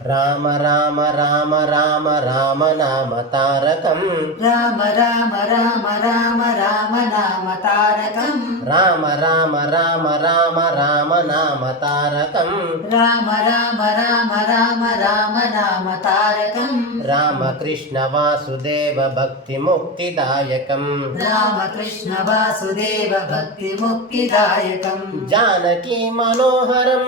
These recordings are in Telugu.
రామ రామ రామ రామ రామ నామ తారకం రామ రామ రామ రామ రామ నామ తారకం రామ రామ రామ రామ రామ నామ తారకం రామ రామ రామ రామ రామ నామ తారకం రామకృష్ణ వాసుదేవ భక్తి ముక్తిదాయకం రామకృష్ణ వాసుదేవ భక్తి ముక్తిదాయకం జానకీ మనోహరం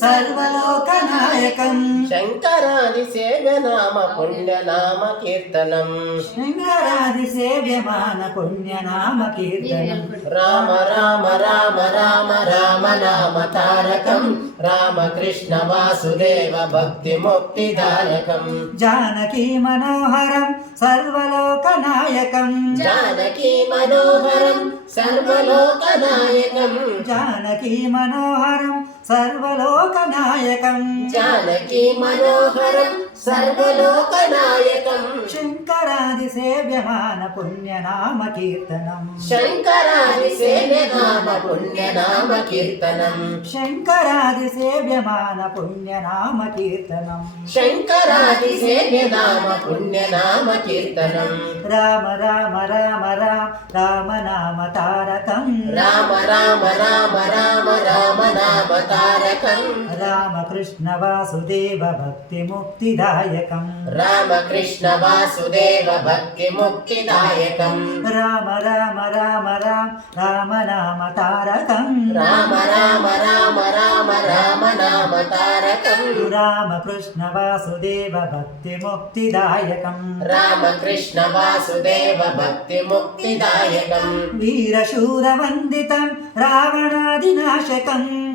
సర్వలోకనాయకం. శంకరాది సేవ్యనామ పుణ్యనామ కీర్తనం. శృంగరాది సేవ్యమాన పుణ్యనామ కీర్తనం. రామ రామ రామ రామ రామ నామ తారకం. రామకృష్ణ వాసుదేవ భక్తి ముక్తిదాయకం జానకీ మనోహరం సర్వలోకనాయకం. జానకీ మనోహరం సర్వలోకనాయకం. జానకీ మనోహరం సర్వలోకనాయకం జానకీ మనోహరం సర్వలోకనాయకం. सेव्यमान पुण्यनाम कीर्तनम् शङ्करादिसेव्यनाम पुण्यनाम कीर्तनम् शङ्करादिसेव्यमान पुण्यनाम कीर्तनम् शङ्करादिसेव्यनाम राम राम राम భక్తి ముక్తిదాయకం రామ రామ రామ రామ రామ నామ తారకం రామ రామ రామ రామ రామ నామ తారకం రామకృష్ణ వాసుదేవ భక్తి ముక్తిదాయకం రామకృష్ణ వాసుదేవ భక్తి ముక్తిదాయకం వీరశూర వందితం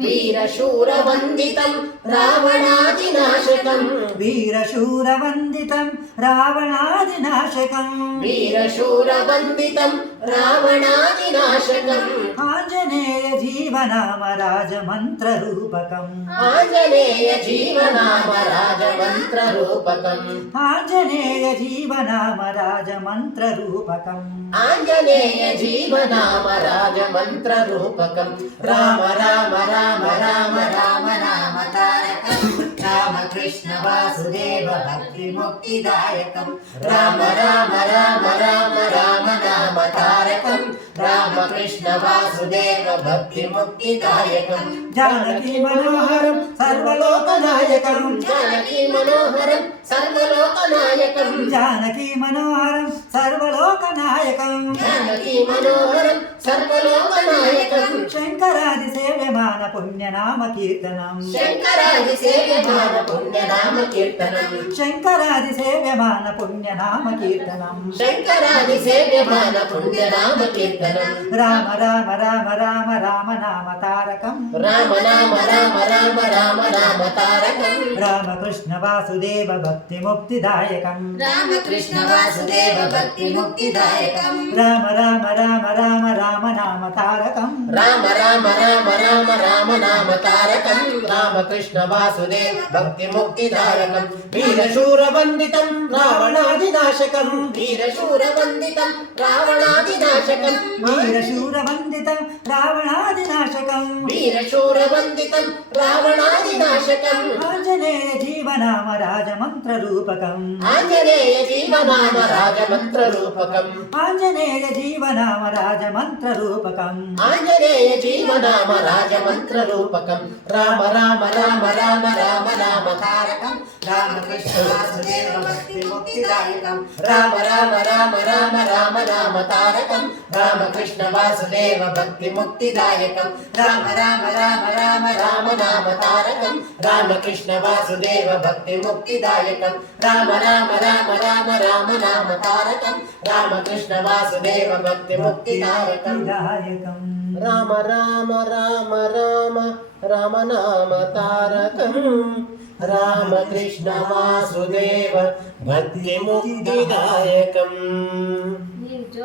వీరశూర వందితం రావణాదినాశకం వీరశూర వందితం రావణాదినాశకం వీరశూర వందితం రావణాదినాశకం ఆంజనేయ शतकम् वीरशूरवन्दितम् रावणादिनाशकम् आञ्जनेय जीवनाम राजमन्त्ररूपकम् आञ्जनेय जीवनाम राजमन्त्ररूपकम् आञ्जनेय जीवनाम राजमन्त्ररूपकम् आञ्जनेय जीवनाम राजमन्त्ररूपकम् राम राम राम राम राम राम तारकम् రామకృష్ణ వాసుదేవ భక్తి ముక్తిదాయకం రామ రామ రామ రామ రామ నామ తారకం. రామకృష్ణ వాసుదేవ భక్తి ముక్తిదాయకం జానకి మనోహరం సర్వలోకనాయకం. జానకీ మనోహరం సర్వలోకనాయకం. జానకి మనోహరం సర్వలోకనాయకం. జానకీ మనోహరం శంకరాది సేవ్యమాన పుణ్యనామ కీర్తనం శంకరాది సేవ్యమాన పుణ్యనామ కీర్తనం శంకరాది సేవ్యమాన పుణ్యనామ కీర్తనం శంకరాది సేవ్యమాన పుణ్యనామ కీర్తనం రామ రామ రామ రామ రామ నామ తారకం రామ రామ రామ రామ రామ నామ తారకం రామకృష్ణ వాసుదేవ భక్తి ముక్తిదాయకం రామకృష్ణ వాసుదేవ భక్తి ముక్తిదాయకం రామ రామ రామ రామ రామ నామ తారకం రామ రామ రామ రామ రామ నామ తారకం రామకృష్ణ వాసుదేవ భక్తి ముక్తిదాయకం వీరశూర వందితం రావణాదినాశకం వీరశూర వందితం రావణాదినాశకం వీరశూర వందితం రావణాదినాశకం వీరశూర వందితం రావణాదినాశకం ఆంజనేయ జీవనామ రాజమంత్ర రూపకం ఆంజనేయ జీవనామ రాజమంత్ర రూపకం ఆంజనేయ జీవనామ రాజమంత్ర రూపకం ఆంజనేయ జీవనామ రాజమంత్ర రూపకం రామ రామ రామ రామ రామ నామ తారకం రామకృష్ణ వాసుదేవ భక్తి ముక్తిదాయకం రామ రామ రామ రామ రామ నామ తారకం రామకృష్ణ వాసుదేవ భక్తి ముక్తిదాయకం రామ రామ రామ రామ రామ నామ తారకం రామకృష్ణ వాసుదేవ भक्ति भक्तिमुक्तिदायकम्। राम राम राम राम राम नाम तारकम्। रामकृष्ण वासुदेव भक्तिमुक्तिदायकम्। राम राम राम राम राम नाम तारकम्। रामकृष्ण वासुदेव भक्तिमुक्तिदायकम्।